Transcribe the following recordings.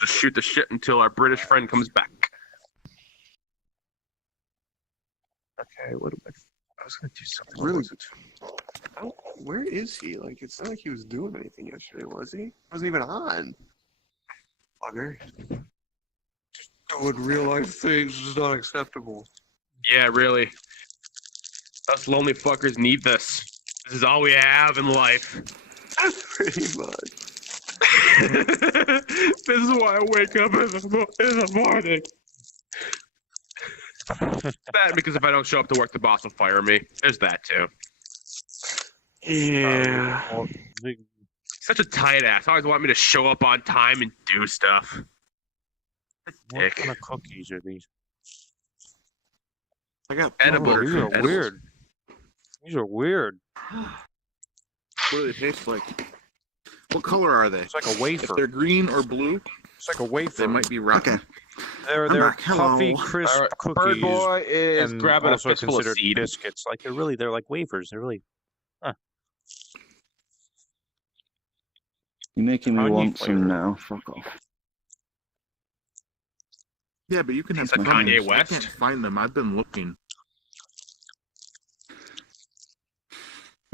just shoot the shit until our British friend comes back. Okay, what am I was gonna do something. Really? Where is he? Like, it's not like he was doing anything yesterday, was he? He wasn't even on. Bugger. Just doing real life things is not acceptable. Yeah, really. Us lonely fuckers need this. This is all we have in life. Pretty much. This is why I wake up in the morning. That because if I don't show up to work, the boss will fire me. There's that too. Yeah. Such a tight ass. Always want me to show up on time and do stuff. What kind of cookies are these? I got Edible. Oh, these are Edibles. weird. These are weird. What do they taste like? What color are they? It's like a If wafer. they're green or blue, It's like a wafer. they might be rotten. Okay. They're back. Hello. puffy, crisp All right, cookies. Bird Boy is and grabbing a also fistful of considered seed. biscuits. Like they're like wafers. They're really. You're making me Honey want flavor. some now. Fuck off. Yeah, but you can have It's like gummies. Kanye I West. can't find them. I've been looking.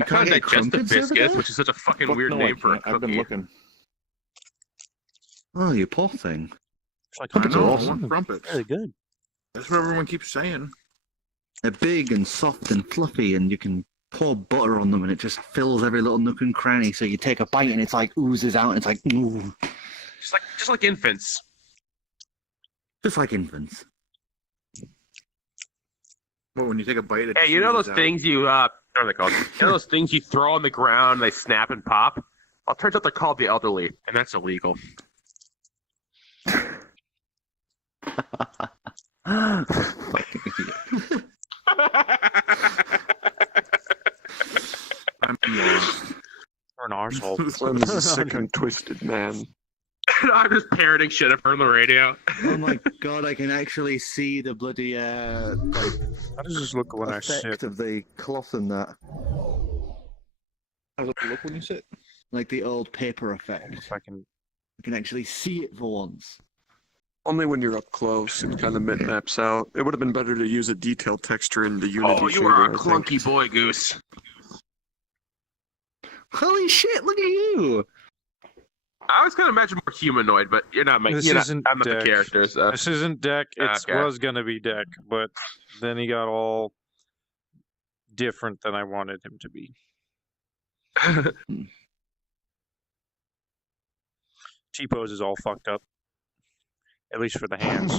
I found get digestive crumpets over biscuits, there? which is such a fucking Fuck weird no, name I for a can't. I've been cookie. looking. Oh, you poor thing. It's like I Crumpets know, are I awesome. want crumpets. Really good. That's what everyone keeps saying. They're big and soft and fluffy, and you can pour butter on them, and it just fills every little nook and cranny. So you take a bite, and it's like oozes out, and it's like ooh, Just like infants. just like infants. Well, when you take a bite, it Hey, just you know those oozes out. things you what are they called? You know those things you throw on the ground, they snap and pop? Well, it turns out they're called the elderly, and that's illegal. Fucking idiot. I'm lost. Or an arsehole. Clem's a sick and twisted man. I'm just parroting shit I've heard on the radio. Oh my god, I can actually see the bloody like How does this look when I effect sit? of the cloth and that, How does it look when you sit? like the old paper effect. If I can. I can actually see it for once. Only when you're up close, it kind of maps out. It would have been better to use a detailed texture in the Unity Oh, you shader, are a I think. clunky boy, Goose. Holy shit! Look at you. I was gonna imagine more humanoid, but you're not making. This You're not, isn't I'm not the Dex. character, so. This isn't Deck. It Okay. was gonna be Deck, but then he got all different than I wanted him to be. T-pose is all fucked up. At least for the hands.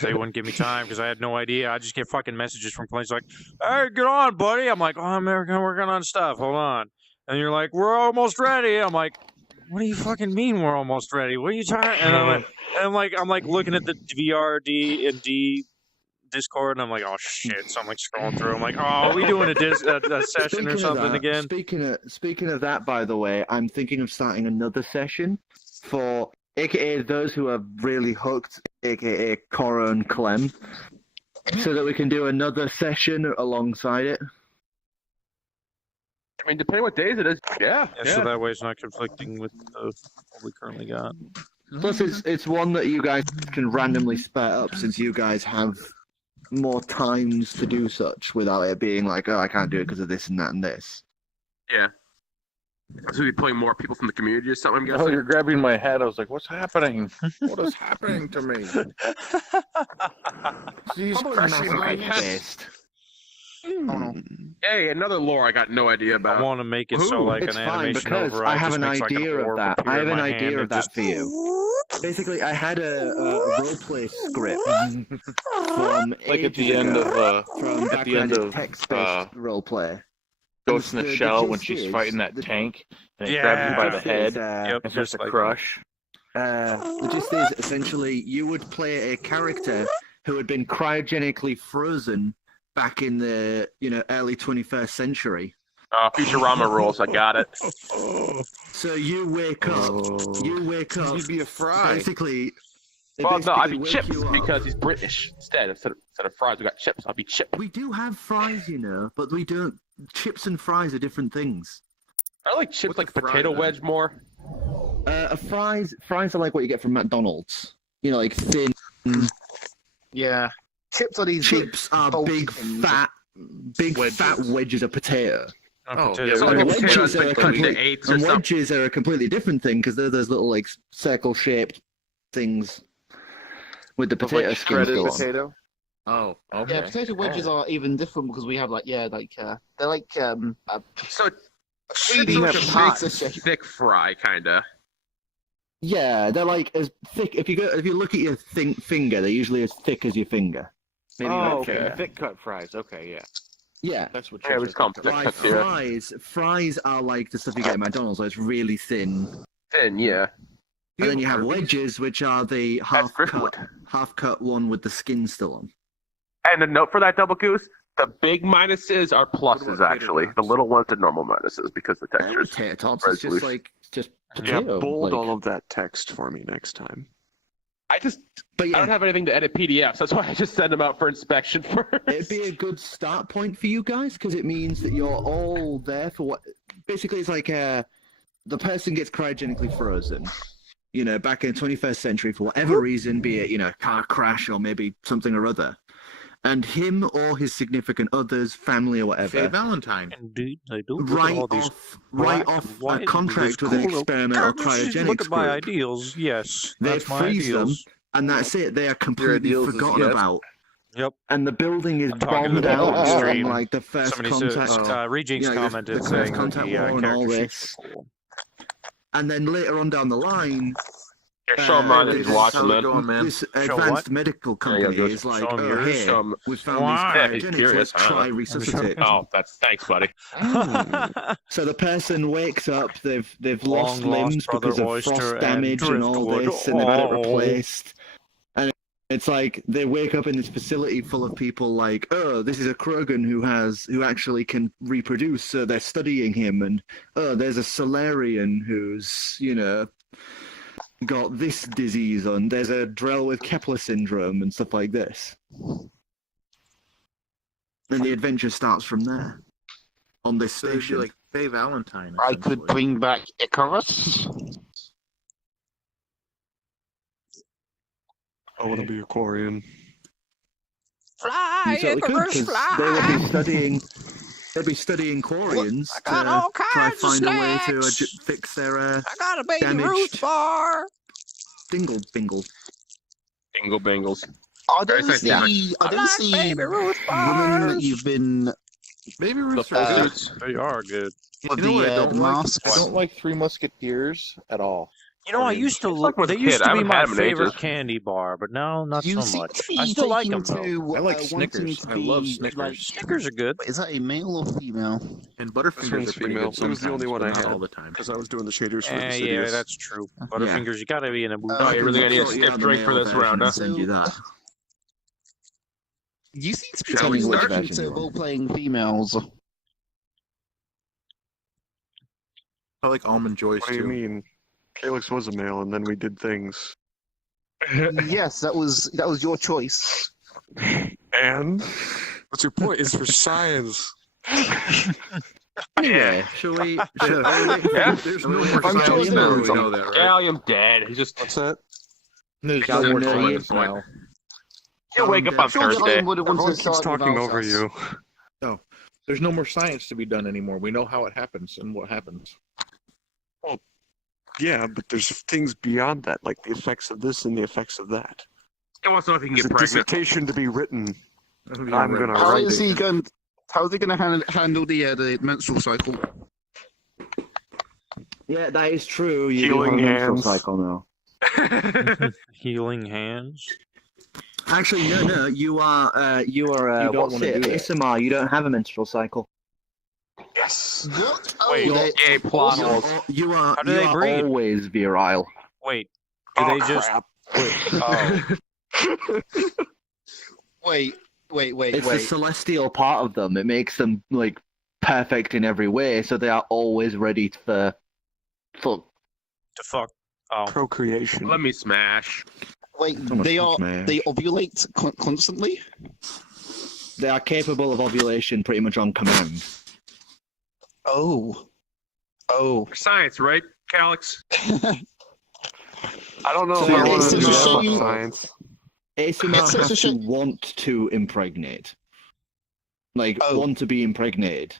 They wouldn't give me time because I had no idea. I just get fucking messages from places like, "Hey, get on, buddy." I'm like, "Oh, I'm working on stuff. Hold on." And you're like, "We're almost ready." I'm like, "What do you fucking mean we're almost ready? What are you talking?" And I'm like looking at the VRD and D Discord, and I'm like, "Oh shit!" So I'm like scrolling through. I'm like, "Oh, are we doing a session or something again?" Speaking of that, by the way, I'm thinking of starting another session for AKA those who are really hooked, AKA Cora and Clem, so that we can do another session alongside it. I mean, depending what days it is, yeah. So that way it's not conflicting with what we currently got. Plus, it's one that you guys can randomly spare up, since you guys have more times to do such without it being like, oh, I can't do it because of this and that and this. Yeah. So we play more people from the community or something, I'm Oh, guessing? you're grabbing my head. I was like, what's happening? What is happening to me? He's crushing my head. Fist. Oh, no. Hey, another lore I got no idea I about. want to make it so Ooh, like It's an fine, animation because override I have just an makes, like, an idea of orb that. appear I have in an my idea hand of and that just- for you. Basically, I had a roleplay script from Like at ages the end ago, of from at back the when I end did of, text-based roleplay. Ghost in the The Shell when gist she's is- fighting that the- tank and it Yeah. grabs you by the gist is, head Yep, and starts to like crush. The gist is essentially you would play a character who had been cryogenically frozen back in the early 21st century. Futurama rules, I got it. So you wake up. You wake up. You'd be a fry. Basically. they Well, no, I'd be basically wake chips you up. because he's British. Instead of fries, we got chips. I'll be chips. We do have fries, but we don't. Chips and fries are different things. I like chips What's like a fry, potato then? wedge more. Fries are like what you get from McDonald's. You know, like thin. Yeah. Chips are these Chips are bulky big, things. fat wedges of potato. Oh, potato It's And like a wedges. potato wedges are a like between the complete, eights or and something. wedges are a completely different thing because they're those little like circle-shaped things with the potato like skin shredded still on. potato. Oh, okay. Yeah, potato wedges are even different because we have they're like So three it's D like pizza a shape. big, thick fry, kinda. Yeah, they're like as thick. If you look at your finger, they're usually as thick as your finger. Maybe Oh, like, okay. Thick cut fries. Okay, yeah. Yeah. That's what Yeah, we chips just call are. them thick Like cuts here. fries are like the stuff you get at McDonald's, so it's really thin. Thin, yeah. And then you have wedges, which are the That's half cut one with the skin still on. And a note for that double goose: the big minuses are What pluses, about actually. tater The tots? little ones are normal minuses because the textures. Potato tots, it's just resolution. just Yeah, potato. bold like- all of that text for me next time. But I yeah, don't have anything to edit PDFs. That's why I just send them out for inspection first. it'd be a good start point for you guys because it means that you're all there for what. Basically, it's like the person gets cryogenically frozen. You know, back in the 21st century for whatever reason, be it car crash or maybe something or other, and him or his significant others, family or Faye whatever, Valentine. Indeed, they do. Look at write all these off black a and white contract with with an cool experimental characters. cryogenics Look at my group. ideals. Yes, They that's my freeze them. ideals. And that's it. They are completely ideals is forgotten yes. about. Yep. And the building is I'm talking to bombed the out people during stream. like the first Somebody contact. said, Rejink's yeah, commented the first saying that contact the war and all character this. sheets were cool. And then later on down the line, Here, show him mine that he's this- watching, How's it man. going, man? this Show advanced what? medical Yeah, yeah, company just is like, show 'em oh, yours, here, show 'em- we found Why? Yeah, these he's cryogenics, curious, let's huh? try resuscitate. Oh, thanks, buddy. So the person wakes up, they've lost Long lost limbs brother because of oyster frost and damage and all driftwood. this, and they've had it Oh. replaced. And it's like they wake up in this facility full of people like, oh, this is a Krogan who actually can reproduce, so they're studying him, and oh, there's a Solarian who's, got this disease on. There's a Drell with Kepler syndrome and stuff like this. And the adventure starts from there. On this So they'd be station. like Faye Valentine. I could essentially. bring back Icarus. I want to be a Quarian. You certainly could, 'cause they would be studying. They'd be studying Quarians I got to all try kinds of find a way to snacks. fix their I got a baby damaged- Ruth bar. dingle bingle. Bingle bangles. I Very don't scientific. see. I I don't like see baby Ruth women that bars. you've been Maybe The Rooster full Uh, suits. They are good. with You know what I the don't like? masks. I don't like Three Musketeers at all. You know, I used to It's look. like when I They was a used kid. to I be haven't my had 'em in favorite ages. candy bar, but now not You so seem much. to be I still like taking them though. I like wanting Snickers. to I love be, Snickers. like, Snickers are good. is that a male or female? And This Butterfingers one's are pretty female. good It was the only sometimes, one but I not had. all the time. Because I was doing the shaders for Yeah, Insidious. that's true. Butterfingers, you gotta be in a mood. Oh, you're really gonna need a Sort you out stiff the drink for male this version round, and huh? Send you that. You seem to be Shall we taking start? which to role playing females. I like Almond Joys What do you too. mean? Calyx was a male, and then we did things. Yes, that was your choice. And? What's your point? It's for science. Anyway, shall we? Yeah. There's no more I'm science chosen now, to we reason. know that, right? Gallium dead. He's just What's that? There's no more science now. he'll wake up on Sure, Thursday. I would have wanted Everyone to keeps start talking without over us. you. There's no more science to be done anymore. We know how it happens and what happens. Yeah, but there's things beyond that, like the effects of this and the effects of that. He wants to know if he can There's get a pregnant. dissertation to be written. I'm Yeah, gonna How write is it. he going? How is he going to handle the menstrual cycle? Yeah, that is true. You Healing do have a menstrual hands. cycle now. Healing hands. Actually, no. You are. You don't What's wanna it? do that. ASMR. You don't have a menstrual cycle. Yes. What? Wait, Oh, they- Yay, plot You're holes. You are. How do you they are breathe? always virile. Wait, do Oh, they just? crap. Oh, wait. It's the celestial part of them. It makes them like perfect in every way, so they are always ready for fuck. to fuck. Oh, Procreation. Let me smash. Wait, So much they fuck, man. ovulate constantly? They are capable of ovulation pretty much on command. Oh. Science, right, Calyx? I don't know So if I want it's to a do that much shame- science. ASMR It's such a has to shame- want to impregnate. Like, Oh. want to be impregnated.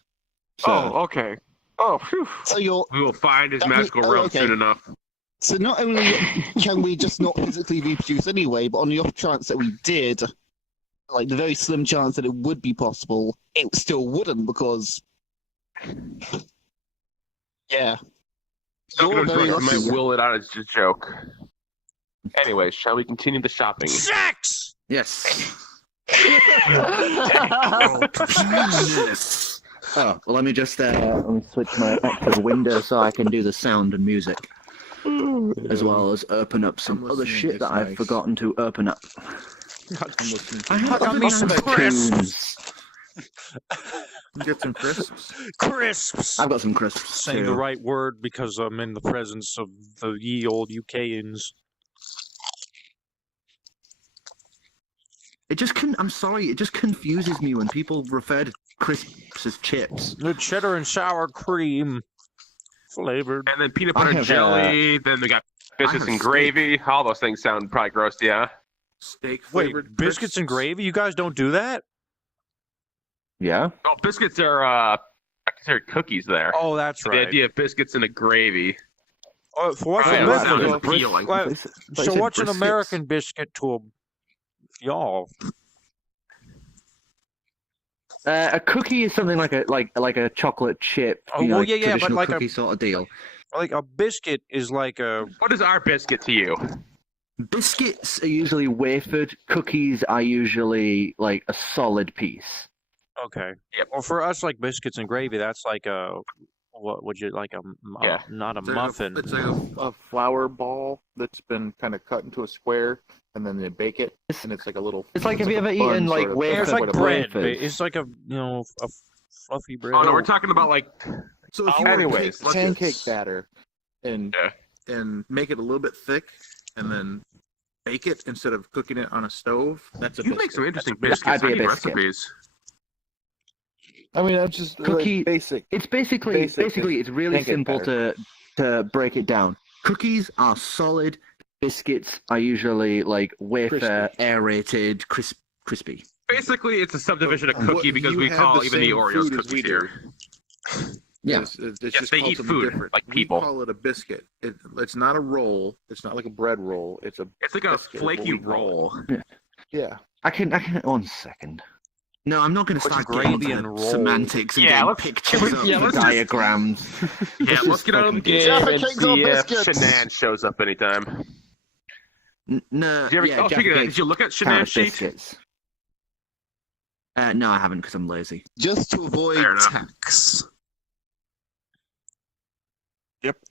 So, Oh, okay. Oh, phew. So you're We will find his That mean- magical oh, realm okay. soon enough. so not only can we just not physically reproduce anyway, but on the off chance that we did, like the very slim chance that it would be possible, it still wouldn't because yeah. You're very I lucky. might will it out as a joke. Anyway, shall we continue the shopping? Sex! yes. Penis. Oh, well, let me just let me switch my active window so I can do the sound and music, as well as open up some I'm other listening, shit it's that I've nice. forgotten to open up. I'm listening to I you. have got other me some tunes. Get some crisps. Crisps! I've got some crisps. Saying too. the right word because I'm in the presence of the ye old UKians. It just I'm sorry, it just confuses me when people refer to crisps as chips. The cheddar and sour cream flavored. And then peanut I butter have, jelly. Then we got biscuits have and steak. gravy. All those things sound probably gross, yeah. Steak Wait, flavored biscuits and crisps. gravy? You guys don't do that? Yeah? Oh, biscuits are I consider cookies there. Oh, that's The right. idea of biscuits and a gravy. Oh, for what's Oh, yeah, a that biscuit? sounds appealing. Well, But so you said what's an briskets. American biscuit to a y'all? A cookie is something like a chocolate chip. Oh, you know, well, yeah, but traditional like a- cookie sort of deal. Like a biscuit is like a What is our biscuit to you? Biscuits are usually wafered. Cookies are usually like a solid piece. okay. Yep. Well, for us, like biscuits and gravy, that's like a what would you like a Yeah. not a It's like muffin? It's like a flour ball that's been kind of cut into a square, and then they bake it, and it's like a little. It's like, have you a ever bun eaten, like, sort of- wafer- Yeah, it's that's like what it bread. wafers. It's like a a fluffy bread. Oh no, we're talking about like So if you Anyways, take let's pancake just- batter and and make it a little bit thick, and then bake it instead of cooking it on a stove, that's a you biscuit. make some interesting That'd biscuits. be I a need biscuit. recipes. I mean, I'm just Cookie- like, basic. It's basically Basic it's really pancake simple to break it down. Cookies are solid. Biscuits are usually like wafer, Crispy. aerated, crispy. Basically, it's a subdivision of What- cookie because you we have call the even the same Oreos food as we cookies do. here. Yeah. It's Yes, just they called eat something food, different. like We people. call it a biscuit. It's not a roll. It's not like a bread roll. It's a It's like a biscuit is what flaky we call it. roll. Yeah. I can 1 second. No, I'm not going to What's start gravy getting and into roll? semantics and Yeah, getting let's- pictures up yeah, for let's just- diagrams. Yeah, This let's is get out of the fucking game Jaffa and cakes see or if biscuits? Shanann shows up anytime. No, Did you ever, yeah, oh, Jaffa speaking of that, Cakes did you look at count Shanann's as sheet? biscuits. No, I haven't because I'm lazy. Just to avoid Fair enough. tax.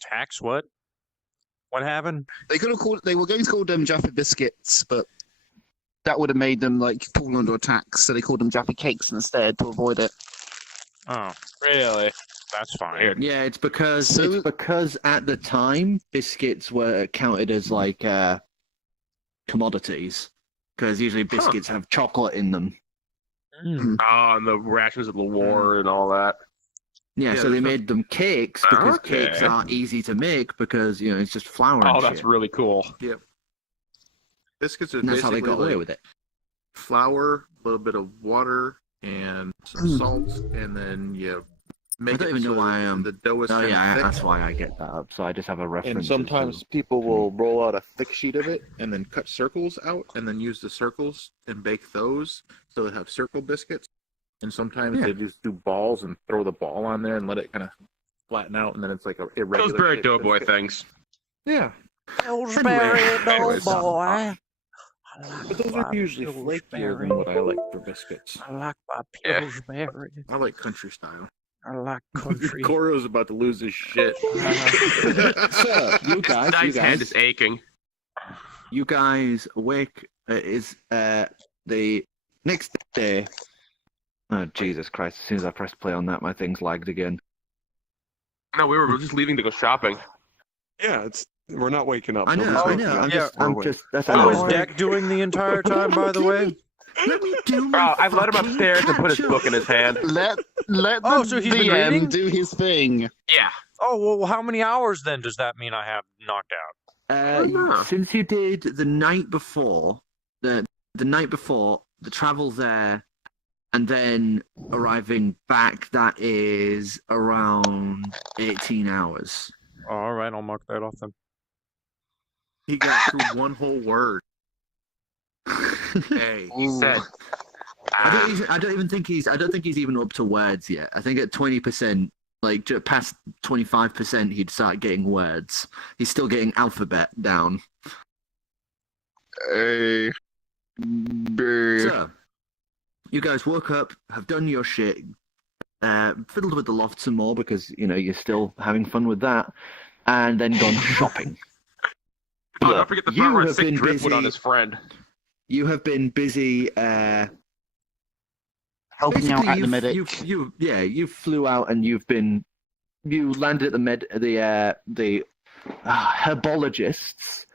Tax what? What happened? They were going to call them Jaffa biscuits, but that would have made them like fall under a tax, so they called them Jaffa cakes instead to avoid it. Oh, Really? that's fine. Weird. Yeah, it's because So- at the time biscuits were counted as like commodities because usually biscuits have chocolate in them. Mm. Oh, and the rations of the war and all that. Yeah, Yeah, so they there's no- made them cakes because Okay. cakes are easy to make because it's just flour and Oh, shit. that's really cool. Biscuits are And that's how they basically got away like with it. flour, a little bit of water, and some salt, and then you make I don't it even know so why the dough is Oh kind yeah, of thick. that's why I get that up. So I just have a reference. And sometimes people will roll out a thick sheet of it and then cut circles out and then use the circles and bake those so they have circle biscuits. And sometimes Yeah. they just do balls and throw the ball on there and let it kind of flatten out, and then it's like a irregular. Pillsbury shaped Doughboy biscuit. things. Yeah, Pillsbury Anyways. Doughboy. but those are usually flakier than what I like for biscuits. I like my Yeah. Pillsbury. I like country style. I like country. Coro's about to lose his shit. So you guys, Nice head is aching. you guys awake? Is the next day? Oh Jesus Christ! As soon as I pressed play on that, my thing's lagged again. No, we were just leaving to go shopping. Yeah, we're not waking up. I know, Nobody's I waking know. up. I'm Yeah. just, I'm We're just. That's What how was I- Deck doing the entire time, by the way? Let me do Oh, my I've let him fucking upstairs and put his catch-up. book in his hand. Let Oh, the so he's been reading? DM do his thing. Yeah. Oh well, how many hours then does that mean I have knocked out? no. Since you did the night before, the night before, the travel there, and then arriving back, that is around 18 hours. All right, I'll mark that off then. He got through one whole word. Hey. He said, I don't think he's even up to words yet. I think at 20%, like past 25%, he'd start getting words. He's still getting alphabet down. Hey. So, you guys woke up, have done your shit, fiddled with the loft some more because you're still having fun with that, and then gone shopping. oh, don't forget the You part where have sick been driftwood busy- on his friend. You have been busy. Helping out at the medic. You flew out and you landed at the herbologists,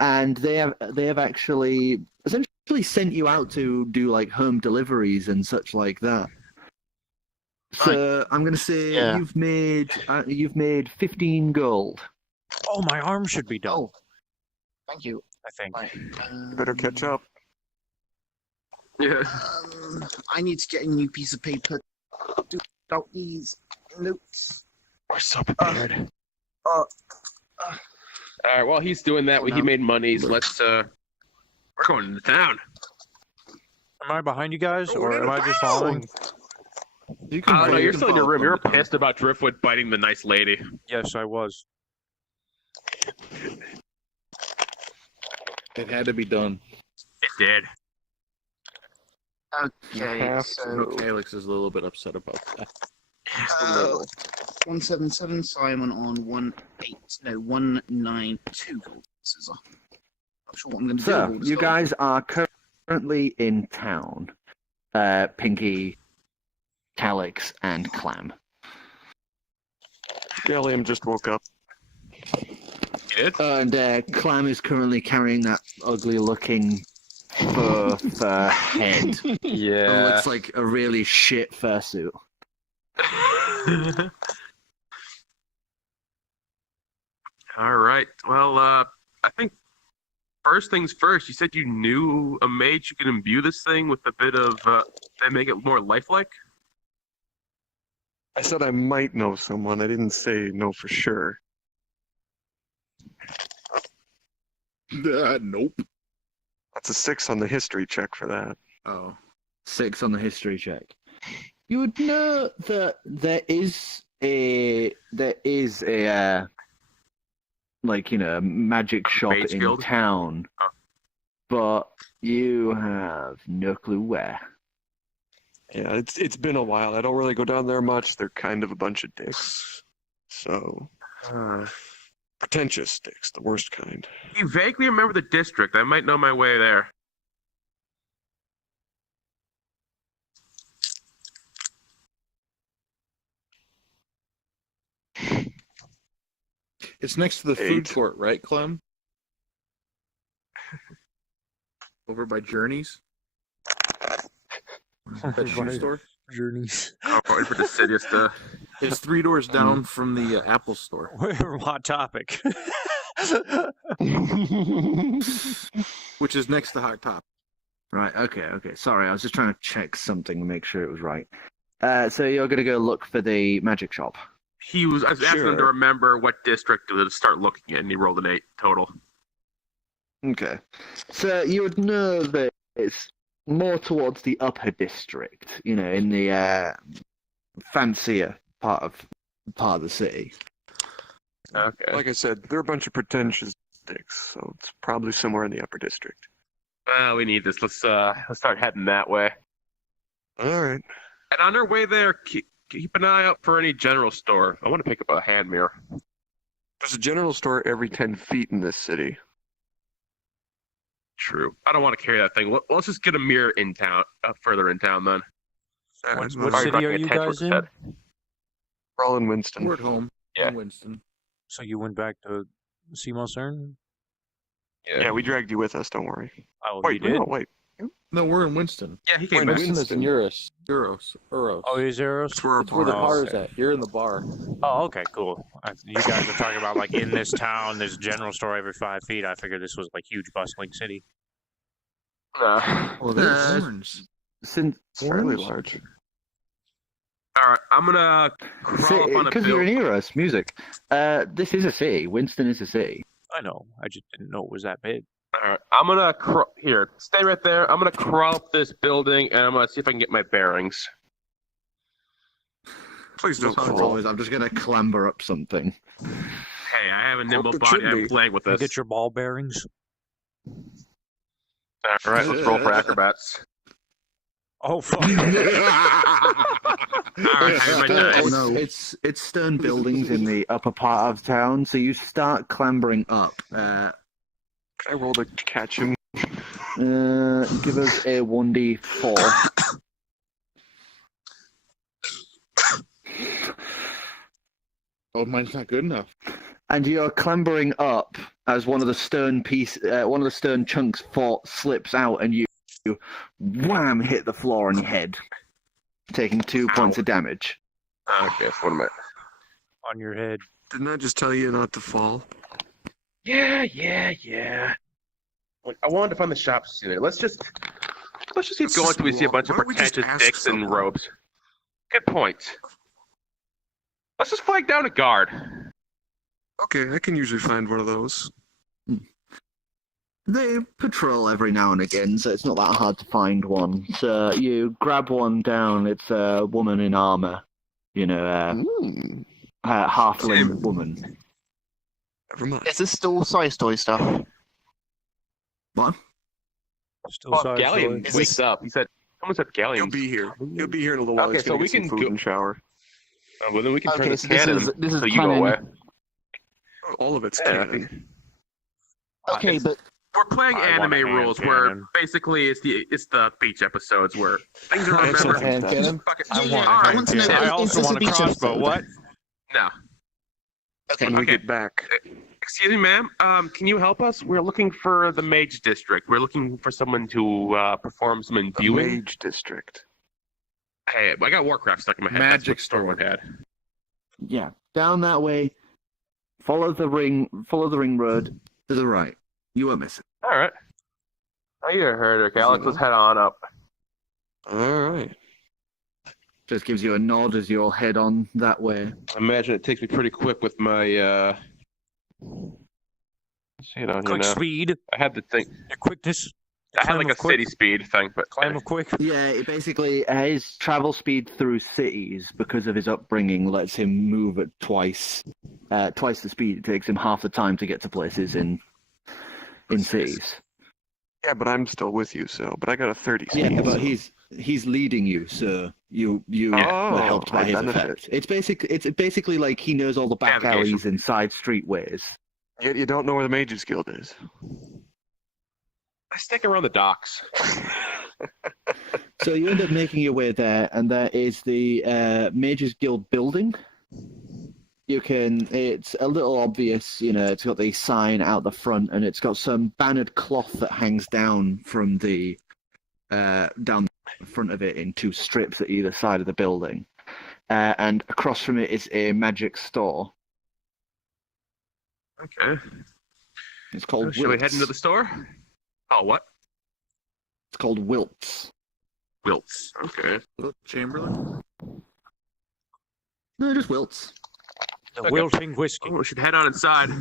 and they have actually essentially sent you out to do like home deliveries and such like that. So I'm gonna say Yeah. you've made 15 gold. Oh, my arm should be done. Oh, thank you. I think. Right. Better catch up. Yeah. I need to get a new piece of paper to out these notes. We're so prepared. All right, while he's doing that, he made monies. Let's, we're going into town. Am I behind you guys, or am I just following? You can Oh, no, you you're can still in your follow room. You're them. pissed about Driftwood biting the nice lady. Yes, I was. It had to be done. It did. Okay, so Calix is a little bit upset about that. 177 Simon on 192 gold. Scissor. Not sure what I'm going to do. So with all this you gold. guys are currently in town. Pinky, Calix, and Clam. Gallium just woke up. You did? And Clam is currently carrying that ugly-looking fur head. It Yeah. looks like a really shit fursuit. All right. Well, I think first things first. You said you knew a mage who could imbue this thing with a bit of and make it more lifelike. I said I might know someone. I didn't say no for sure. Nope. That's a 6 on the history check for that. Oh. 6 on the history check. You would know that there is a magic shop Mage in guild? town, Oh. but you have no clue where. Yeah, it's been a while. I don't really go down there much. They're kind of a bunch of dicks. So pretentious dicks, the worst kind. You vaguely remember the district. I might know my way there. It's next to the food 8. court, right, Clem? Over by Journeys? That shoe store? Journeys. Oh, going for Deciduous to. It's 3 doors down from the Apple store. We're hot topic. Which is next to Hot Top. Right, okay. Sorry, I was just trying to check something and make sure it was right. So you're going to go look for the magic shop. I was asking him to Sure. remember what district to start looking at, and he rolled an 8 total. Okay. So you would know that it's more towards the upper district, in the fancier part of the city. Okay. Like I said, they're a bunch of pretentious dicks, so it's probably somewhere in the upper district. Well, we need this. Let's start heading that way. All right. And on our way there, keep an eye out for any general store. I want to pick up a hand mirror. There's a general store every 10 feet in this city. True. I don't want to carry that thing. Let's just get a mirror in town, further in town then. What Sorry, city brought are me you attention guys with in? that. We're all in Winston. We're at home. Yeah. In Winston. So you went back to Seymour CERN? Yeah, we dragged you with us, don't worry. Oh, Wait, you did? no, wait. No, we're in Winston. Yeah, he We're came in back. Winston. Winston is in Eurus. Euros. Oh, is Eros? That's where That's where the our bar bar is at. You're in the bar. Oh, okay, cool. You guys are talking about like in this town, there's a general store every 5 feet. I figured this was like huge bustling city. Well, There's there's Since fairly large. All right, I'm gonna crawl up on a because you're in building. Eros, music. This is a city. Winston is a city. I know. I just didn't know it was that big. All right, I'm gonna here. Stay right there. I'm gonna crawl up this building, and I'm gonna see if I can get my bearings. Please don't As crawl. always, I'm just gonna clamber up something. Hey, I have a nimble it body. should be. I'm playing with You this. get your ball bearings. All right, let's roll for acrobats. Oh fuck! All right, I have my dice. Oh, no. It's stone buildings in the upper part of town, so you start clambering up. I rolled to catch him. Give us a 1d4. Oh, mine's not good enough. And you're clambering up as one of the stone chunks slips out, and you wham hit the floor on your head, taking 2 points of damage. Okay, so what am I? On your head. Didn't I just tell you not to fall? Yeah. Look, I wanted to find the shop sooner. Let's just keep going until we see a bunch of Why don't we just pretentious ask dicks in someone? robes. Good point. Let's just flag down a guard. Okay, I can usually find one of those. They patrol every now and again, so it's not that hard to find one. So you grab one down. It's a woman in armor, a halfling woman. Never mind. Is this still size toy stuff? What? Still Oh, size Galleon Is wakes this- up. He said, "Someone said He'll Galleon." be here. He'll be here in a little while. Okay, He's so gonna we get some can food go- and shower. Well, then we can turn Okay, the so this cannon. is so you go canon. away. All of it's Yeah. canon. Okay, but We're playing I want a anime hand rules cannon. where basically it's the beach episodes where things are I have some remembered. hand cannon? Fuck it. Yeah, yeah, All I right. want to know, I is also this want a a beach crossbow. episode? What? No. okay. When we Okay. get back. Excuse me, ma'am. Can you help us? We're looking for the Mage District. We're looking for someone to perform some The imbuing. Mage District. Hey, I got Warcraft stuck in my head. That's Magic what Stormwind had. Yeah, down that way. Follow the ring road to the right. You won't miss it. All right. Oh, you heard her, Alex. Let's head on up. All right. Just gives you a nod as you all head on that way. I imagine it takes me pretty quick with my. See it on here Quick now. speed. I had the thing. Your quickness. I had Climb like a of quick. city speed thing, but Climb of quick. Yeah, it basically his travel speed through cities because of his upbringing lets him move at twice the speed. It takes him half the time to get to places in cities. Yeah, but I'm still with you, but I got a 30 speed. Yeah, but so- he's leading you, so you Oh, were helped by I his benefit. effect. It's basically like he knows all the back Navigation. alleys and side streetways. Yet you don't know where the Mages Guild is. I stick around the docks. So you end up making your way there, and there is the Mages Guild building. It's a little obvious, it's got the sign out the front, and it's got some bannered cloth that hangs down from the down the front of it in 2 strips at either side of the building. And across from it is a magic store. Okay. It's called Should we Wilts. head into the store? Oh, what? It's called Wilts. Wilts. Okay. Look, Chamberlain. No, just Wilts. The Okay. wilting whiskey. Oh, we should head on inside. All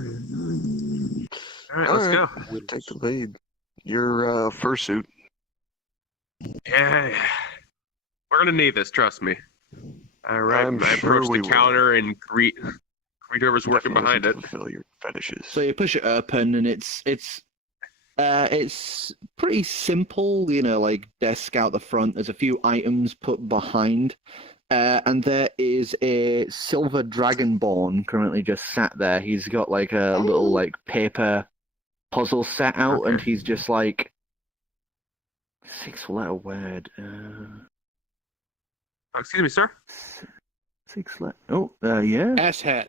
right, let's All go. We'll take the lead. Your fursuit. Yeah. We're gonna need this, trust me. All right, I'm I sure approach we the will. counter and greet whoever's working Definitely behind it. fulfill your fetishes. So you push it open, and it's pretty simple, like desk out the front. There's a few items put behind, and there is a silver dragonborn currently just sat there. He's got like a little like paper puzzle set out, and he's just like 6-letter word. Oh, excuse me, sir. 6-letter. Oh, yeah. Ass hat.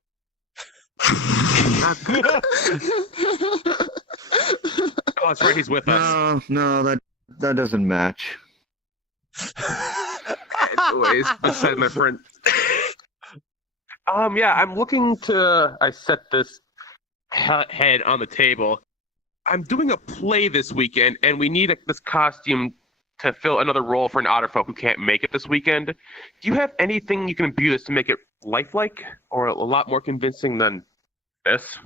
Oh, that's right. He's with us. No, That doesn't match. Anyways, beside my friend. Yeah, I'm looking to. I set this head on the table. I'm doing a play this weekend, and we need this costume to fill another role for an otter folk who can't make it this weekend. Do you have anything you can imbue this to make it lifelike or a lot more convincing than this?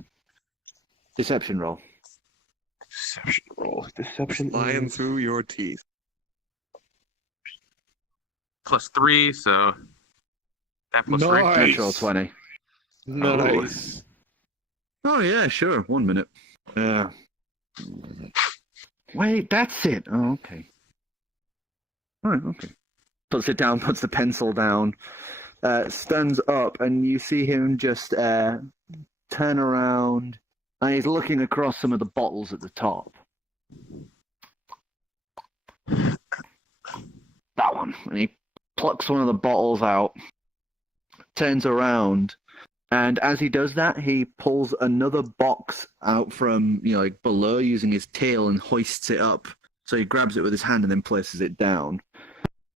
Deception roll. Deception roll. Deception Flying through your teeth. +3, so that plus three. Nice. Natural 20. Nice. Oh, yeah, sure. 1 minute. Wait, that's it. Oh, okay. All right, okay. Puts it down, puts the pencil down, stands up, and you see him just turn around, and he's looking across some of the bottles at the top. That one. And he plucks one of the bottles out, turns around, and as he does that, he pulls another box out from, like below using his tail and hoists it up. So he grabs it with his hand and then places it down.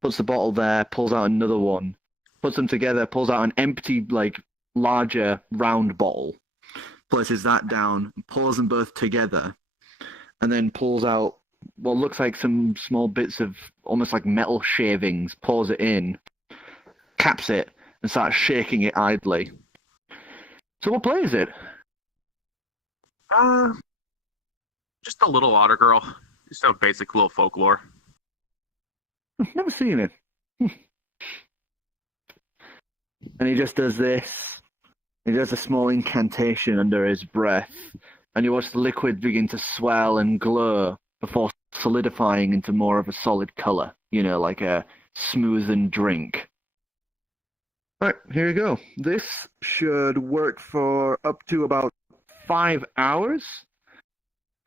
Puts the bottle there, pulls out another one, puts them together, pulls out an empty, larger round bottle, places that down, pulls them both together, and then pulls out what looks like some small bits of almost like metal shavings, pours it in, caps it, and starts shaking it idly. So what play is it? Just a little otter girl. Just a basic little folklore. Never seen it. And he just does this. He does a small incantation under his breath, and you watch the liquid begin to swell and glow before solidifying into more of a solid color, like a smoothened drink. Alright, here you go. This should work for up to about 5 hours,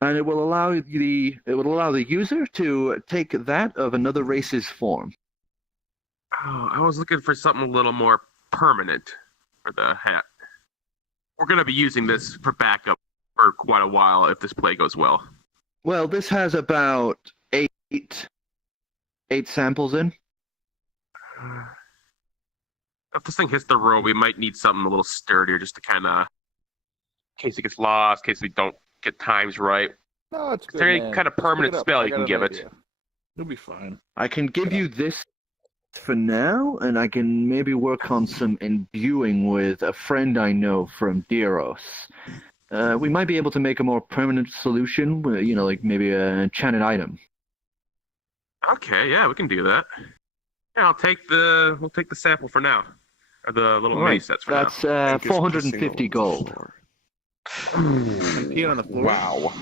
and it will allow the user to take that of another race's form. Oh, I was looking for something a little more permanent for the hat. We're going to be using this for backup for quite a while if this play goes well. Well, this has about eight samples in. If this thing hits the road, we might need something a little sturdier just to kind of, in case it gets lost, in case we don't get times right. No, it's Is good, there any man. kind of Just permanent pick it up. spell I you got can an give it? idea. You'll be fine. I can give you this for now, and I can maybe work on some imbuing with a friend I know from Diros. We might be able to make a more permanent solution, like maybe a enchanted item. Okay, yeah, we can do that. Yeah, we'll take the sample for now. Or the little mini sets for That's now. 450 gold. I'm peeing on the floor. Wow.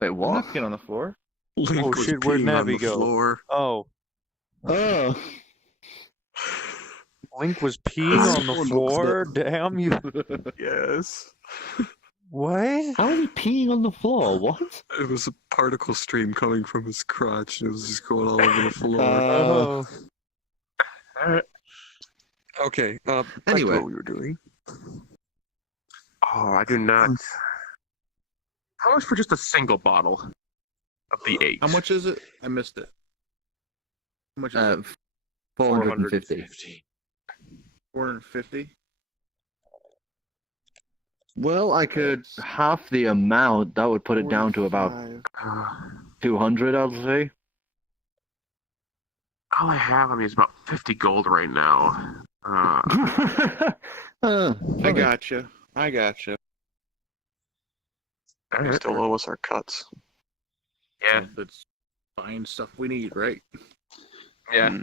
Wait, I'm what? not peeing on the floor. Link Oh, was shit, where'd peeing on Navi the go? floor. Oh, Oh. Link was peeing on the Someone floor? Damn you. Yes. What? How are you peeing on the floor? What? It was a particle stream coming from his crotch, and it was just going all over the floor. Oh. Okay, back to Anyway. what we were doing. Oh, I do not. How much for just a single bottle of the 8? How much is it? I missed it. How much is it? 450. 450? Well, I could half the amount. That would put it down to about 200, I'll say. All I have on me is about 50 gold right now. I Okay. gotcha. They still owe us our cuts. Yeah, That's buying stuff we need, right? yeah.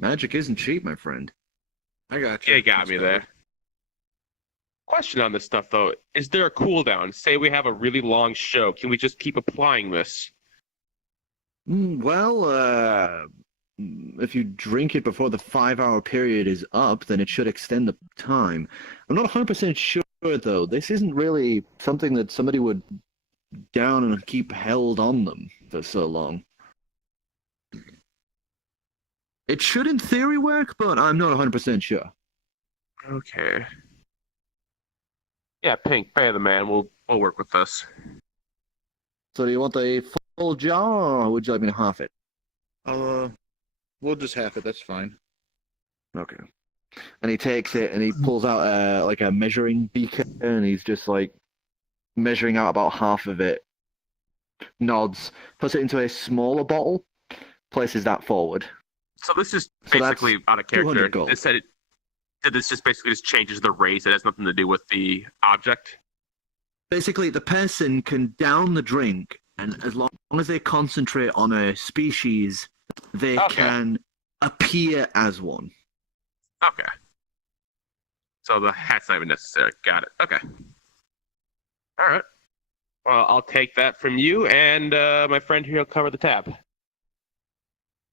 Magic isn't cheap, my friend. I gotcha. Yeah, you got me there. Question on this stuff, though. Is there a cooldown? Say we have a really long show. Can we just keep applying this? Well, if you drink it before the 5-hour period is up, then it should extend the time. I'm not 100% sure, though. This isn't really something that somebody would down and keep held on them for so long. It should, in theory, work, but I'm not 100% sure. Okay. Yeah, Pink, pay the man. We'll work with this. So do you want the Full jar, or would you like me to half it? We'll just half it. That's fine. Okay. And he takes it and he pulls out like a measuring beaker and he's just like measuring out about half of it. Nods, puts it into a smaller bottle, places that forward. So this is So that's basically out of 200 character. gold. It said this just basically just changes the race. It has nothing to do with the object. Basically, the person can down the drink, and as long as they concentrate on a species, they Okay. can appear as one. Okay. So the hat's not even necessary. Got it. Okay. All right. Well, I'll take that from you, and my friend here will cover the tab.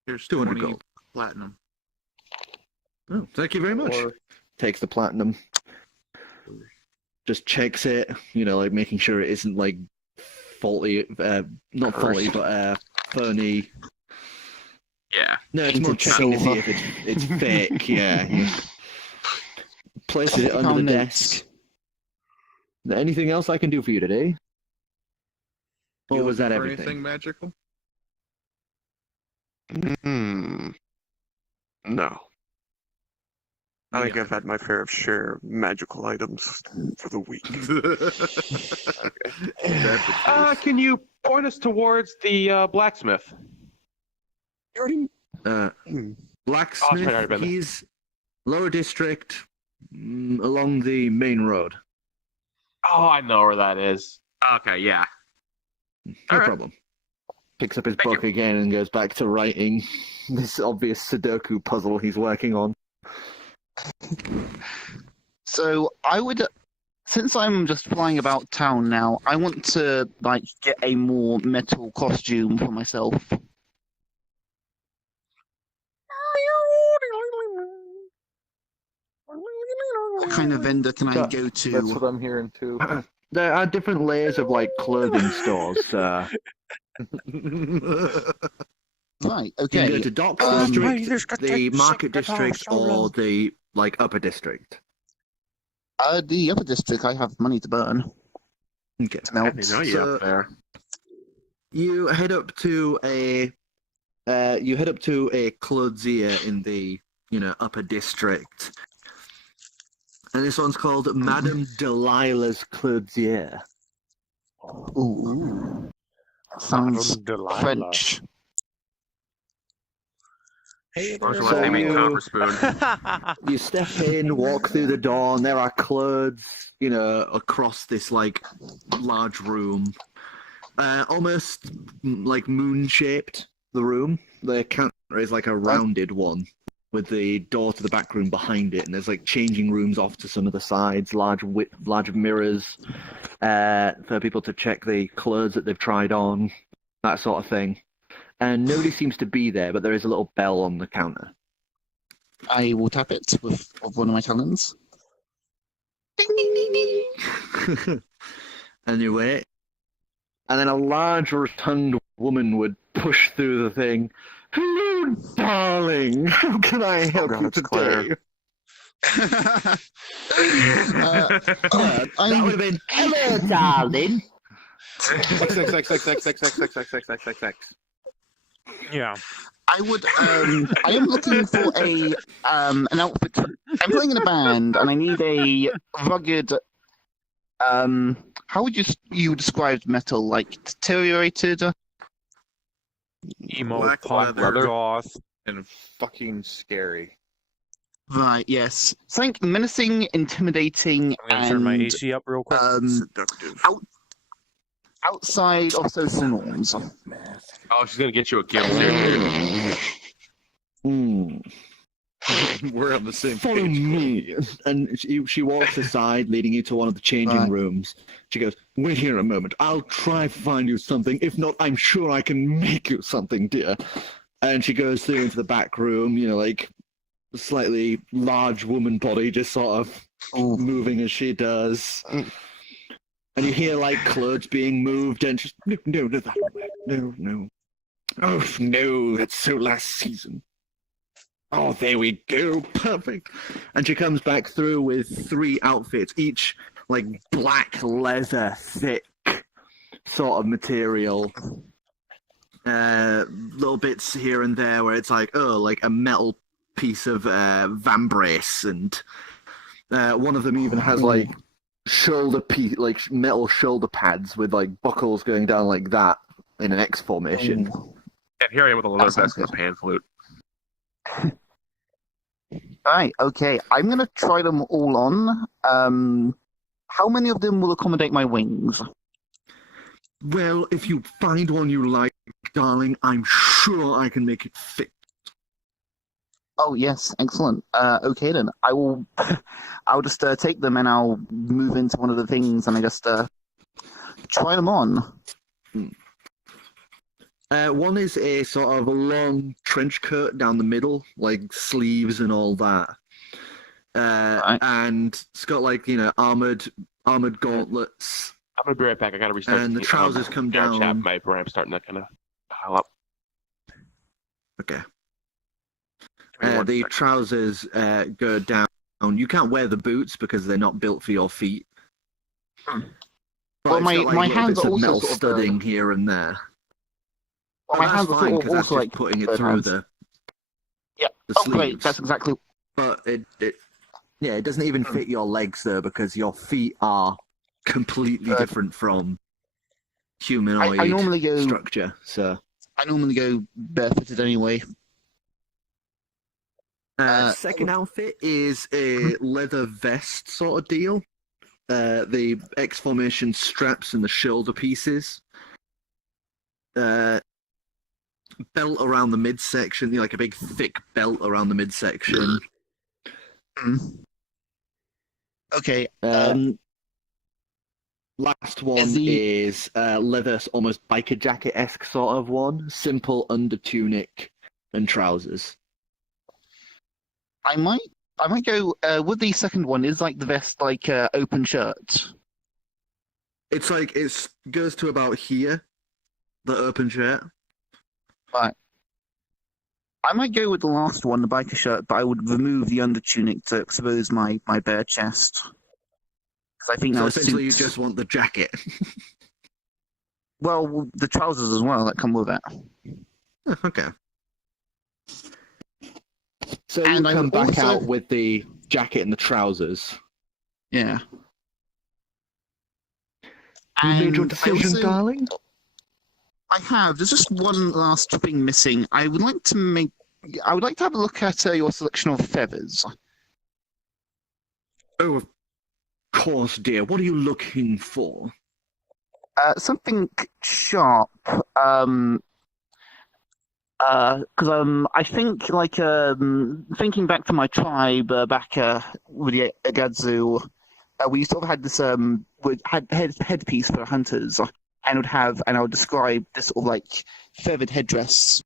Here's 200 20 gold. platinum. Oh, thank you very much. Or- Takes the platinum, just checks it, like making sure it isn't like faulty, not faulty, but phony. Yeah. No, it's more Painted checking to see silver. if it's fake. Yeah. Places it under the Pound desk. notes. Is there anything else I can do for you today? Or You was that looking for everything? Anything magical? No. I think Yeah. I've had my fair share of magical items for the week. That's the truth. Can you point us towards the blacksmith? You already... Blacksmith, I've been there. he's lower district, along the main road. Oh, I know where that is. Okay, yeah. No All right. problem. Picks up his Thank book again and goes back to writing this obvious Sudoku puzzle he's working on. So I would, since I'm just flying about town now, I want to get a more metal costume for myself. What kind of vendor can I go That's to? what I'm hearing too. There are different layers of clothing stores. Right. You can go Okay. to Docks Um, District, the Market District, or the Upper District. The upper district, I have money to burn. Okay. To melt. So- there. You head up to a clothier in the Upper District, and this one's called Madame Delilah's Clothier. Ooh. Sounds French. Hey I was So going to say make you- copper spoon. You step in, walk through the door, and there are clothes, across this large room, almost moon shaped. The room, the counter is like a rounded one with the door to the back room behind it, and there's changing rooms off to some of the sides, large mirrors for people to check the clothes that they've tried on, that sort of thing. And nobody seems to be there, but there is a little bell on the counter. I will tap it with one of my talons. Ding, ding, ding, ding. And you wait. And then a large, rotund woman would push through the thing. Hello, darling. How can I help God, you it's Claire. today? That That would have been, hello, darling. X. Yeah. I would. I am looking for an outfit. I'm playing in a band, and I need a rugged. How would you describe metal? Deteriorated? Emo, Black punk, leather. goth. And fucking scary. Right. Yes. Something menacing, intimidating, I'm gonna turn my and AC up real quick. Seductive. outside of social norms. Oh, she's going to get you a gift here, too. We're on the same Follow page. me. And she walks aside, leading you to one of the changing Right. rooms. She goes, wait here a moment. I'll try to find you something. If not, I'm sure I can make you something, dear. And she goes through into the back room, a slightly large woman body just sort of moving as she does. And you hear clothes being moved and just, no, that way. No. Oh, no, that's so last season. Oh, there we go. Perfect. And she comes back through with 3 outfits, each black leather, thick sort of material. little bits here and there where it's like, oh, like a metal piece of vambrace, and one of them even has like like metal shoulder pads with like buckles going down like that in an X formation. And here I am with a leather vest and a pan flute. Alright, okay. I'm going to try them all on. How many of them will accommodate my wings? Well, if you find one you like, darling, I'm sure I can make it fit. Oh, yes, excellent. Okay, then. I'll just take them and I'll move into one of the things and I just try them on. One is a sort of a long trench coat down the middle, like sleeves and all that. Right. And it's got like, armored gauntlets. I'm gonna be right back. I gotta restart. And the trousers come Chat. down. My brain's starting to kind of pile up. Okay. Give me one The second. trousers go down. You can't wear the boots because they're not built for your feet. But Well, it's my- got, like, my little hands bits are of also metal sort of, studding here and there. Well, my But hands that's are fine sort because of that's also just like putting it bird through hands. the Yeah. the Oh, great. sleeves. That's exactly. But it doesn't even fit your legs though because your feet are completely different from humanoid I normally go. structure. So I normally go barefooted anyway. second outfit is a leather vest sort of deal. The X formation straps and the shoulder pieces. Belt around the midsection, like a big thick belt around the midsection. Okay. Last one is leather, almost biker jacket-esque sort of one. Simple under tunic and trousers. I might go with the second one. Is like the vest like open shirt? It's like it goes to about here, the open shirt. Right. I might go with the last one, the biker shirt, but I would remove the under tunic to expose my bare chest. Because I think that So would essentially, suit. you just want the jacket. Well, the trousers as well that come with it. Okay. So And you I come would back also- out with the jacket and the trousers. Yeah. You made your And decision, also- darling? I have. There's just one last thing missing. I would like to have a look at your selection of feathers. Oh, of course, dear. What are you looking for? Something sharp. Because I think like thinking back to my tribe back with the Agadzu, we sort of had this headpiece for hunters, and I would describe this sort of like feathered headdress,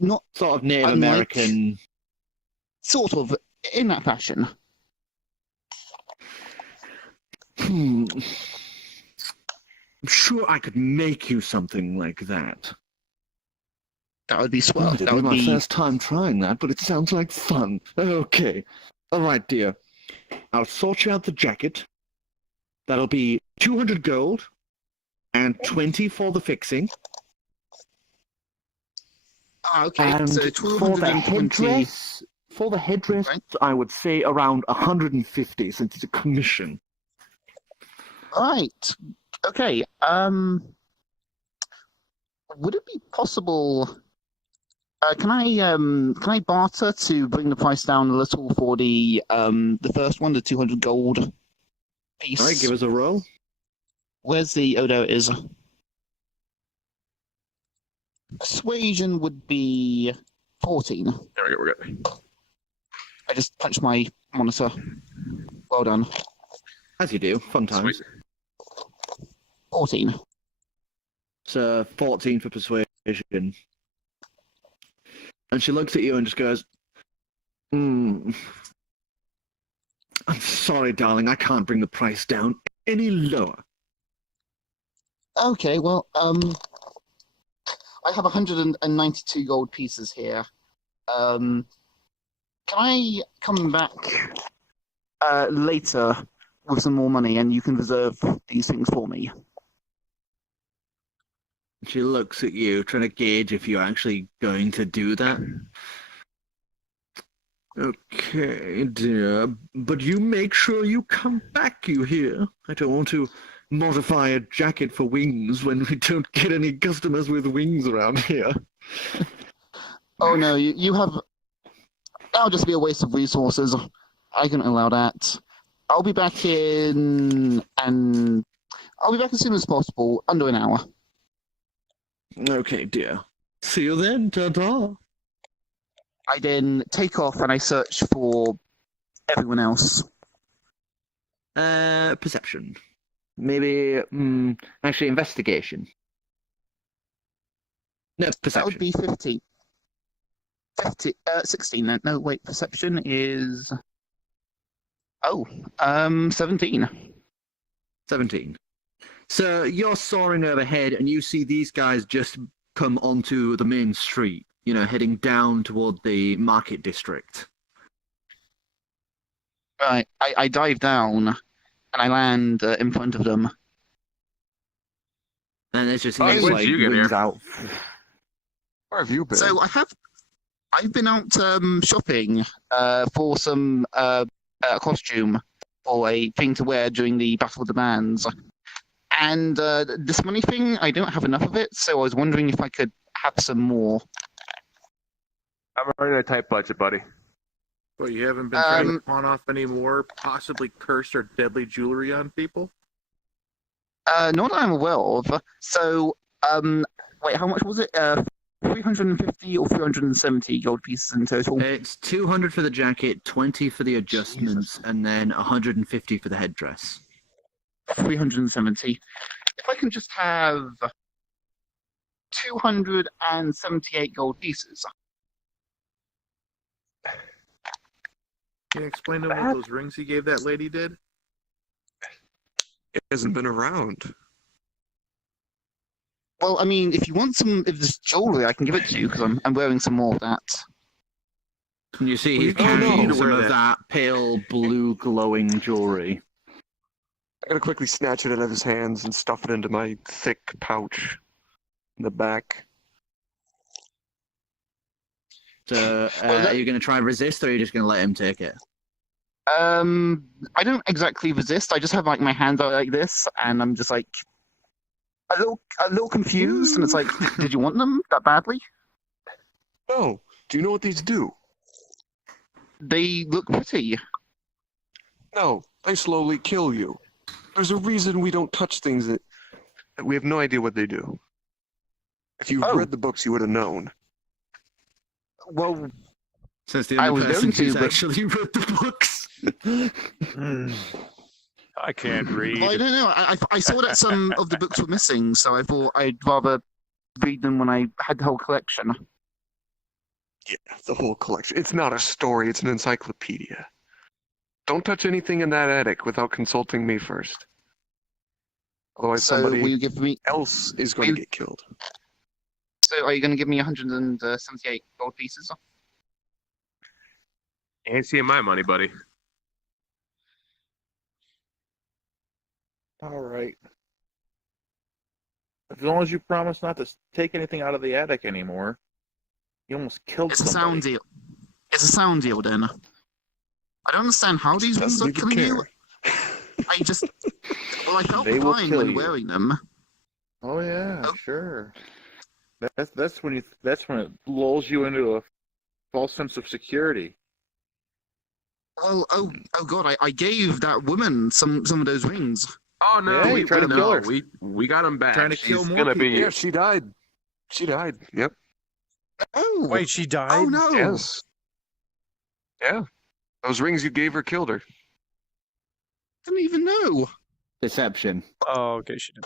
not Sort of Native Unlike- American. sort of in that fashion. I'm sure I could make you something like that. That would be swell. It'll That be would my be first time trying that, but it sounds like fun. Okay. All right, dear. I'll sort you out the jacket. That'll be 200 gold and 20 for the fixing. okay. And So for the 220. headdress, Right. I would say around 150 since it's a commission. Right. Okay. Would it be possible? Can I barter to bring the price down a little for the first one, the 200 gold piece? All right, give us a roll. Where's the? Oh, there it is. Persuasion would be 14. There we go. We're good. I just punched my monitor. Well done. As you do. Fun times. Sweet. 14. So 14 for persuasion. And she looks at you and just goes, I'm sorry, darling, I can't bring the price down any lower. Okay, well, I have 192 gold pieces here. Can I come back later with some more money and you can reserve these things for me? She looks at you, trying to gauge if you're actually going to do that. Okay, dear, but you make sure you come back, you hear? I don't want to modify a jacket for wings when we don't get any customers with wings around here. Oh no, you have. That'll just be a waste of resources. I couldn't allow that. I'll be back as soon as possible, under an hour. Okay, dear. See you then, ta-ta. I then take off and I search for everyone else. Perception. Maybe, actually, investigation. No, perception. That would be 15. 16 then. No, wait, perception is... 17. 17. So you're soaring overhead and you see these guys just come onto the main street, heading down toward the market district. Right, I dive down and I land in front of them. And it's just When'd like you get wings here? out. Where have you been? So I've been out shopping for some costume or a thing to wear during the Battle of the Bands. And this money thing, I don't have enough of it, so I was wondering if I could have some more. I'm running a tight budget, buddy. Well, you haven't been trying to pawn off any more possibly cursed or deadly jewelry on people? Not that I'm aware of. So, wait, how much was it? 350 or 370 gold pieces in total? It's 200 for the jacket, 20 for the adjustments, and then 150 for the headdress. 370. If I can just have 278 gold pieces. Can you explain to him what those rings he gave that lady did? It hasn't been around. Well, I mean, if there's jewelry, I can give it to you because I'm wearing some more of that. And you see he's Oh, no. carrying some Wear of that. that pale blue glowing jewelry. I gotta quickly snatch it out of his hands and stuff it into my thick pouch in the back. So, are you going to try and resist, or are you just going to let him take it? I don't exactly resist. I just have like my hands out like this, and I'm just like a little confused. And it's like, did you want them that badly? No. Do you know what these do? They look pretty. No. They slowly kill you. There's a reason we don't touch things that we have no idea what they do. If you've read the books, you would have known. Well, Says the I only was person going to, who's but- actually read the books. I can't read. well, I don't know. I saw that some of the books were missing, so I thought I'd rather read them when I had the whole collection. Yeah, the whole collection. It's not a story, it's an encyclopedia. Don't touch anything in that attic without consulting me first. Otherwise, So somebody will you give me? else is going to get killed. So are you going to give me 178 gold pieces? Ain't seeing my money, buddy. All right. As long as you promise not to take anything out of the attic anymore. You almost killed It's a somebody. sound deal. It's a sound deal, then. I don't understand how these rings are Doesn't killing even you. care. I just, well, I felt They will fine kill when you. wearing them. Oh yeah, Oh. sure. That's when it lulls you into a false sense of security. Well, oh God, I gave that woman some of those rings. Oh no, Yeah, you tried to kill her. We got him back. Trying to She's kill more gonna be. Yeah, she died. She died. Yep. Oh, Wait, she died? oh no. Yes. Yeah. Those rings you gave her killed her. Didn't even know. Deception. Oh, okay, she did.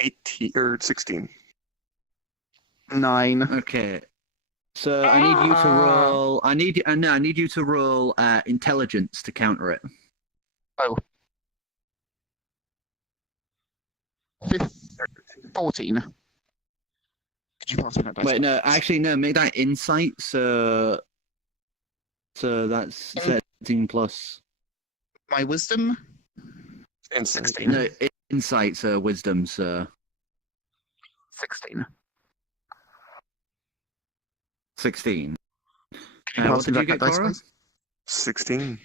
18 or 16. 9. Okay. So I need you to roll. I need you to roll intelligence to counter it. 14. Could you pass me that dice? Wait, no. Actually, no. Make that insight. So that's 13 plus. My wisdom? And 16. No, Insights, wisdom, sir. 16. 16. Can you What pass me did you back get, that dice, Cora? please? 16.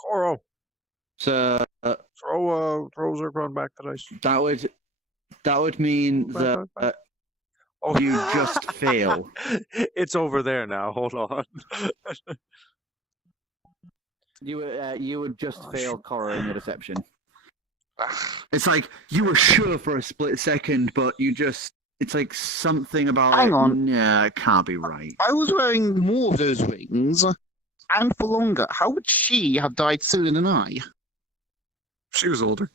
Goro, So throw Zircon back the dice. that would mean Back, that back. Oh. you just fail. It's over there now. Hold on. You would just Oh, fail shit. Cora in your deception. It's like you were sure for a split second, but you just. It's like something about Hang it. on. Yeah, it can't be right. I was wearing more of those rings, and for longer. How would she have died sooner than I? She was older.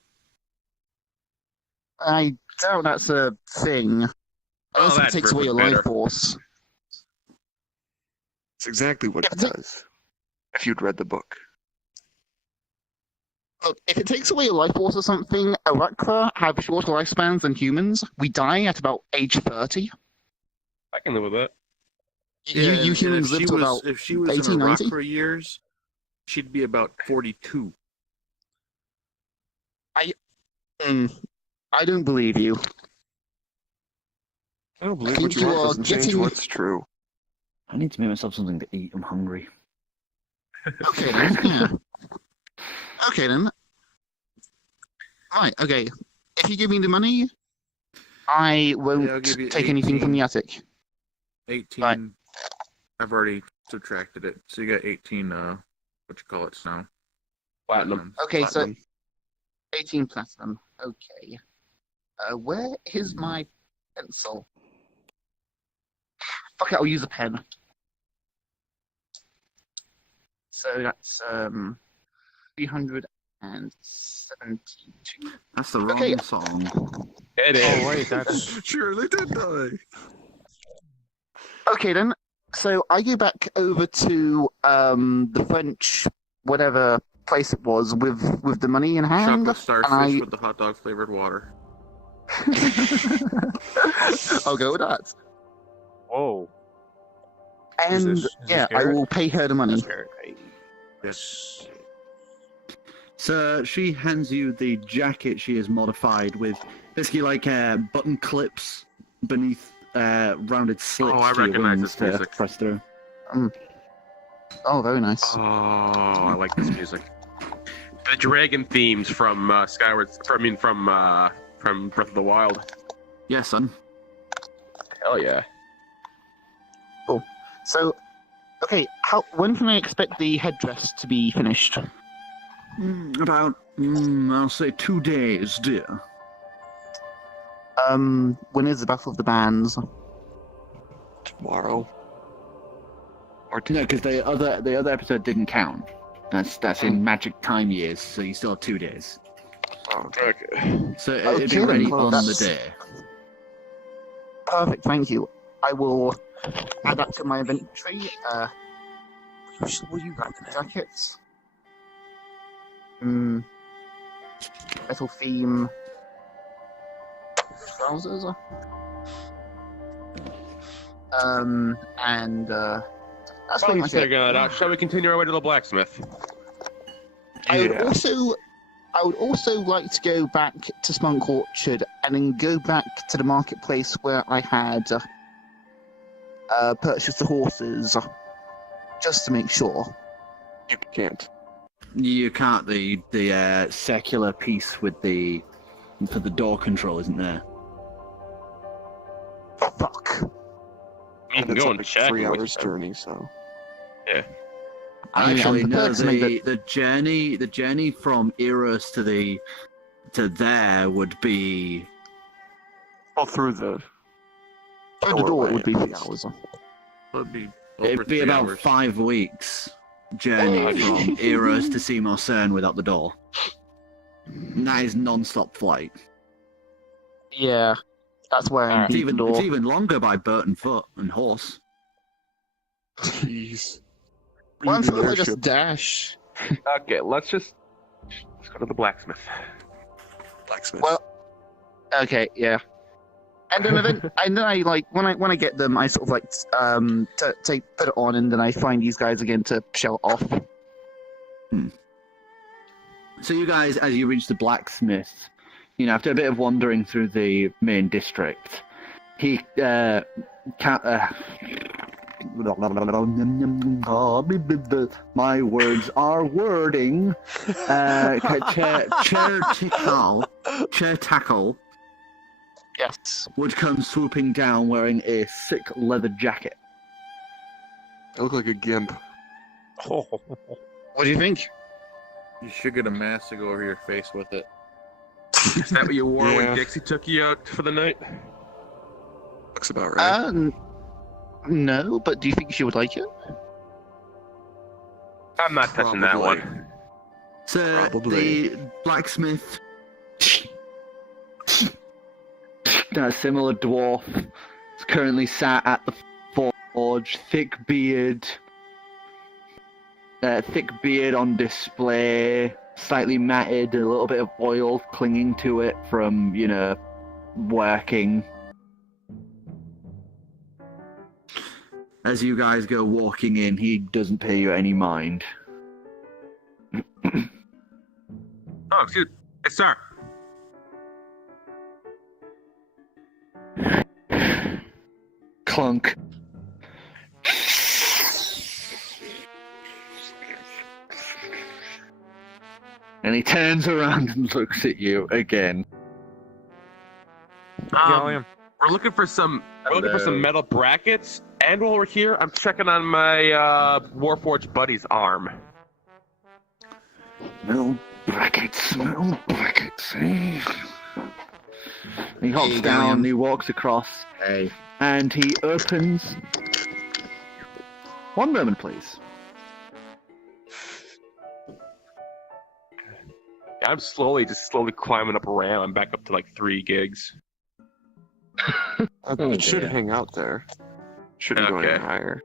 I doubt that's a thing. Oh, Unless it that takes grip away your was better. life force. It's exactly what it Yeah, does. If you'd read the book. Look, if it takes away your life force or something, Arakra have shorter lifespans than humans. We die at about age 30. I can live with that. You and humans live to about if she was 18, in Iraq 90? for years, she'd be about 42. I don't believe you. I don't believe think what you you want are doesn't change getting- what's true. I need to make myself something to eat. I'm hungry. Okay then. Yeah. Okay then. Right. Okay. If you give me the money, I won't Yeah, I'll give you take anything from the attic. 18. Right. I've already subtracted it. So you got 18, what you call it now? Platinum. Okay, Platinum. so 18 platinum. Okay. Where is my pencil? Fuck it, I'll use a pen. So that's 372. That's the wrong Okay. song. It is. Oh wait, that's Sure, they did die. Okay then. So I go back over to the French whatever place it was with the money in hand. Chocolate starfish I- with the hot dog flavored water. I'll go with that. whoa. And this yeah, I Garrett? will pay her the money. Yes. So she hands you the jacket she has modified with basically like button clips beneath rounded slits. Oh, I to your recognize wings this to music. press through. Oh, very nice. Oh, I like this music. The dragon themes from from Breath of the Wild. Yeah, son. Hell yeah. So, okay, when can I expect the headdress to be finished? About I'll say 2 days, dear. When is the Battle of the Bands? Tomorrow. Or No, because the other episode didn't count. That's in magic time years, so you still have 2 days. okay. So it'd Okay, be ready well, on that's- the day. Perfect, thank you. I will add that to my inventory. What you got? Jackets. Metal theme. Trousers. And that's pretty much it. Shall we continue our way to the blacksmith? I would Yeah. also like to go back to Spunk Orchard and then go back to the marketplace where I had purchased the horses, just to make sure. You can't. You can't. The secular piece for the door control isn't there. Fuck. You can it's go like and check. 3 and hours wait. journey, so. Actually, I'm no. prepared to make The journey from Eros to there would be. Well, through the. Through the door, it doorway, would be at 3 least. hours. It'd be over It'd be 3 about hours. 5 weeks journey from Eros to Seymour Cern without the door. And that is non-stop flight. Yeah, that's where I It's need the even door. longer by boat and foot and horse. Jeez. Why You don't do I their just ship. dash? Okay, let's go to the blacksmith. Blacksmith. Well, okay, yeah. And then I like when I get them, I sort of like put it on, and then I find these guys again to show it off. So you guys, as you reach the blacksmith, after a bit of wandering through the main district, he my words are wording. Chair tackle Yes. would come swooping down wearing a sick leather jacket. I look like a gimp. Oh, What do you think? You should get a mask to go over your face with it. Is that what you wore Yeah. when Dixie took you out for the night? Looks about right. No, but do you think she would like it? I'm not touching that Probably. one. So Probably. the blacksmith, a similar dwarf, is currently sat at the forge, thick beard on display, slightly matted, a little bit of oil clinging to it from, working. As you guys go walking in, he doesn't pay you any mind. Oh, excuse me. Hey, sir. Clunk. And he turns around and looks at you again. Gallium. We're looking for some metal brackets, and while we're here, I'm checking on my Warforged buddy's arm. Metal brackets, eh? He hops Hey, down, Gallium. he walks across, and he opens... One moment, please. I'm slowly climbing up a ramp. I'm back up to like 3 gigs. It should hang out there. Shouldn't go any Okay. higher.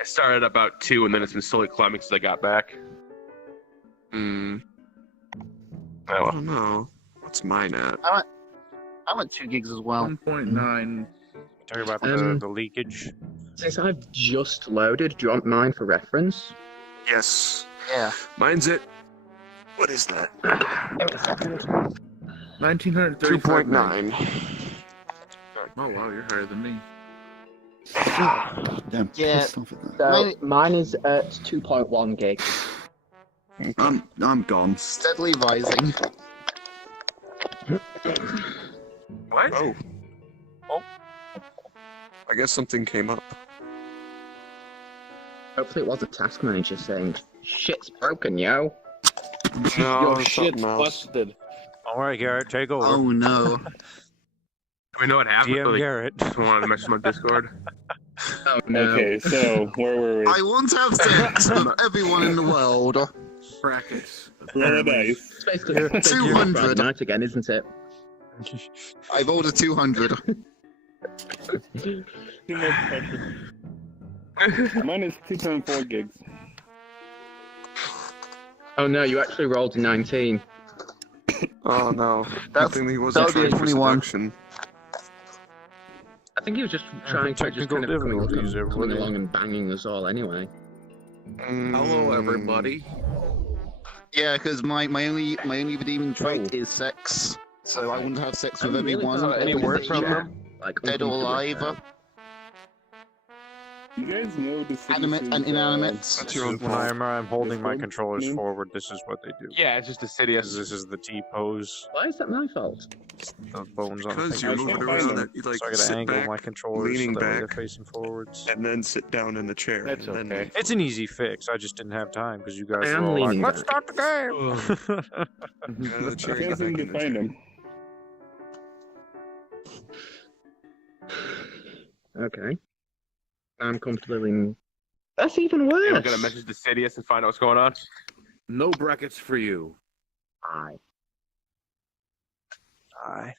I started about 2, and then it's been slowly climbing since I got back. Hmm. Oh, I well. don't know. What's mine at? I went 2 gigs as well. 1.9. Talking about the leakage. Since I've just loaded, do you want mine for reference? Yes. Yeah. Mine's at. What is that? 1935. 2.9. Oh wow, you're higher than me. Damn, Yeah. pissed off at that. So mine is at 2.1 gigs. I'm gone. Steadily rising. What? Oh. I guess something came up. Hopefully it was a task manager saying, shit's broken, yo. No, Your it's shit's something else. busted. All right, Garrett, take over. Oh no. Do we know what happened? DM Like, Garrett. just wanted to message my Discord. Oh no. Okay, so where were we? I want to have sex with everyone in the world. Brackets. Roll a dice. It's basically 200. Friday night again, isn't it? I rolled a 200. Too much pressure. Mine is 2.4 gigs. Oh no, you actually rolled a 19. Oh no. That's- Good thing he wasn't that'll be a trying for 21. seduction. I think he was just trying to just technical kind of coming difficulties, everybody. along and banging us all anyway. Hello, everybody. Yeah, because my only redeeming trait is sex. So I want to have sex with I'm really everyone, sorry, Any word from them? Like, dead or alive, You guys know the animate and inanimate. That's your own When fault. I'm holding my Discord controllers name? forward, this is what they do. Yeah, it's just This Assidious. is the T pose. Why is that my fault? The bones on the Because fingers. you're moving can't around, find that you like So I gotta sit angle back my controllers leaning so that way they're back. facing forwards. and then sit down in the chair. That's and then okay. It's an easy fix. I just didn't have time because you guys I were am all like, leaning "Let's back." start the game." Yeah, the I chair can't back seem in to the find chair. him. Okay. I'm comfortable in... That's even Hey, we're worse! gonna message Assidious and find out what's going on. No brackets for you. Aye. Aye.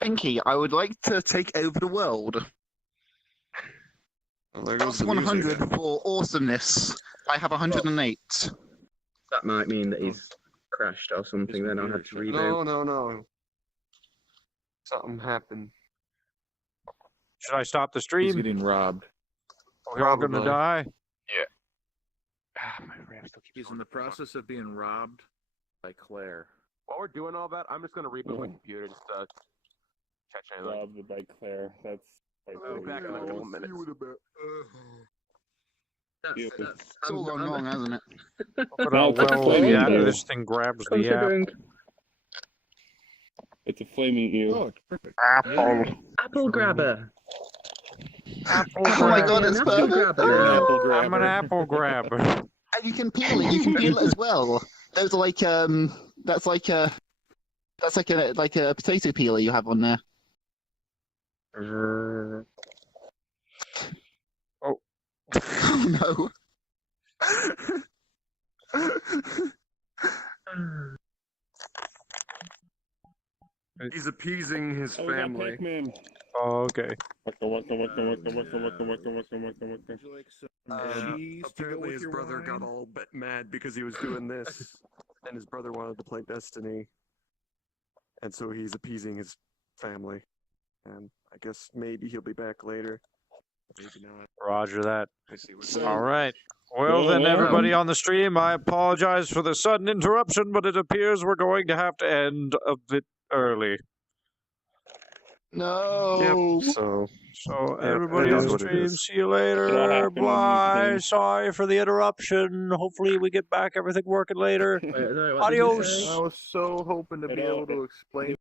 Pinky, I would like to take over the world. Well, there goes Plus the music 100 then. for awesomeness. I have 108. That might mean that he's crashed or something, then I'll have to reboot. No. Something happened. Should I stop the He's stream? getting robbed. Are we all gonna Probably. die? Ah, my RAM still keeps He's going. in the process of being robbed by Claire. While we're doing all that, I'm just gonna reboot my computer just to catch anything. Robbed by Claire. That's quite I'll be back in a couple minutes. That's It's all gone wrong, hasn't it? Look at No, how it's a well flame the app, though. this thing grabs the app. considering It's a flaming eel. Oh, it's perfect. Apple. apple grabber. Apple Oh my grab. god, it's An apple perfect! grabber You're an now. apple I'm grabber. an apple grabber. And you can peel it. You can peel it as well. Those are like that's like a potato peeler you have on there. Oh. Oh He's appeasing his Oh, we got family. Pac-Man. Oh, okay. Waka waka waka waka waka waka waka waka waka waka. Would you like some cheese to go Apparently with his your brother wine? got all mad because he was doing this, and his brother wanted to play Destiny, and so he's appeasing his family. And I guess maybe he'll be back later. Maybe not. Roger that. I see what So- All right. Well, then, Well, everybody on the stream, I apologize for the sudden interruption, but it appears we're going to have to end a bit early. no! So So, Yeah, everybody it on is the what it stream, is. see you It all later. happened on Bye. YouTube. Sorry for the interruption. Hopefully, we get back everything working later. Wait, sorry, what did you Adios. say? I was so hoping to It be all- able to explain